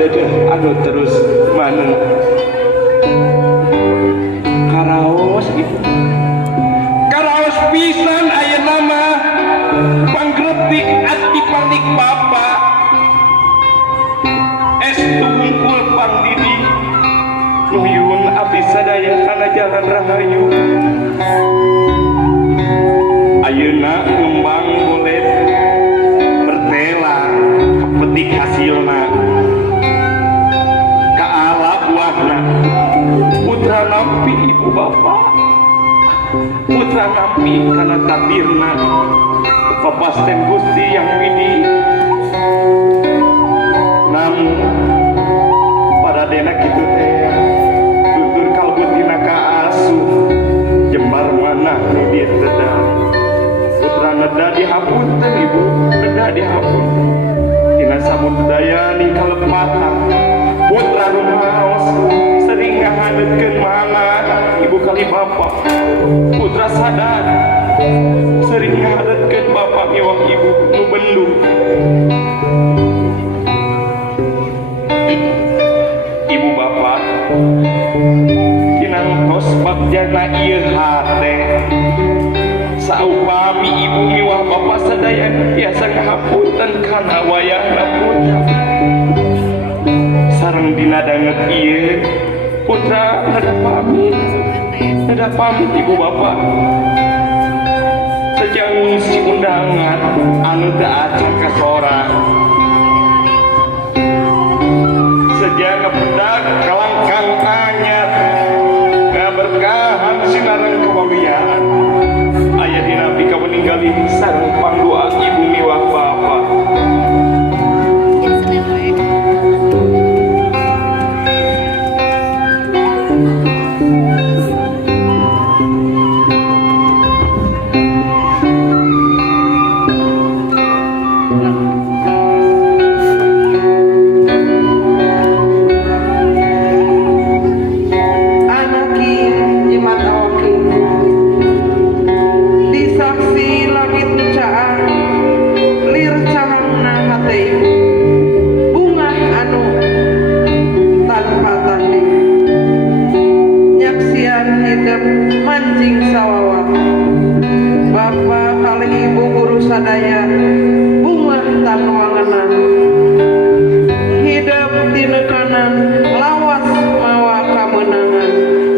dedeh anu terus maneh karaos ibu karaos pisan ayeuna mah panggretik ati panik bapa estu hungkul pangdidi nuyun abdi sadaya kana jalan rahayu ayeuna ngembang boleh bertela kepetik hasilna kaala buahna putra nampi ibu bapak putra nampi kana takdirna papasten Gusti yang widi namun pada dena kitu teh tutur kalbu tina kaasuh jembar manah nu dieu teh putra neda dihapunten ibu neda dihapunten tina samudaya ning kalepatan putra nu maos sering ngahadeutkeun mana ibu kali bapak putra sadar sering ngahadeutkeun bapak miwah ibu nu bendung ibu bapak kinantos bagjana ieu hate saupami ibu miwah bapak sadaya tiasa ngahapunten kana wayahna putra sareng dina danget ieu putra nada pamit ibu bapak sejauh si undangan anu teu acan ka sora sejak ngepedak kalangkang anyar ngaberkahan sinareng kewawian aya dina pika meninggali sareng pangdoa ibu miwah bapak mancing sawawak Bapak kali ibu guru sadaya